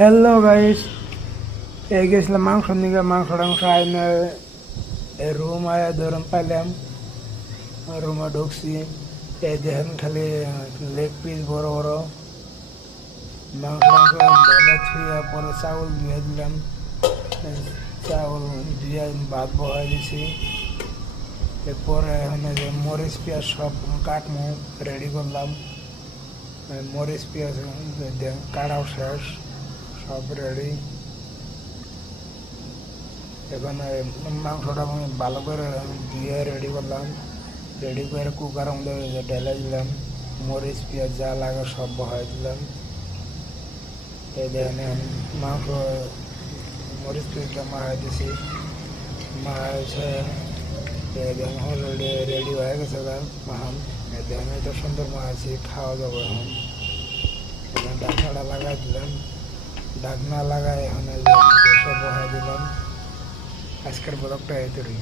Hello guys, এই গেছিলাম মাংস নিয়ে। মাংস টাংস আইনে রুম আয়া ধরুন পাইলাম। রুমে ঢুকছি, এই দেখেন খালি লেগ পিস বড় বড়। মাংস টাংস ঢেলে ছুঁয়ে পরে চাউল ধুয়ে দিলাম। চাউল ধুয়ে ভাত বহাই দিছি। এরপরে এখানে যে মরিচ পেঁয়াজ সব কাটমু রেডি করলাম। মরিচ পেঁয়াজ কাটাও শেষ, সব রেডি। এখানে মাংসটা আমি ভালো করে ধুয়ে রেডি করলাম। রেডি করে কুকারের মধ্যে ঢেলে দিলাম। মরিচ পেঁয়াজ যা লাগে সব বহাই দিলাম। এই দেখেন মাংস মরিচ পেঁয়াজটা মাহাই দিছি। মাহাইছে দেখেন অলরেডি রেডি হয়ে গেছে। মাহাম এই দেখেন এত সুন্দর মাহাইছি, খাওয়া যাবে এখন। এখানে ঢাকনাটা লাগাই দিলাম। ঢাকনা লাগাই এখানে সব বহাই দিলাম। আজকের ব্লগটা এই তৈরি।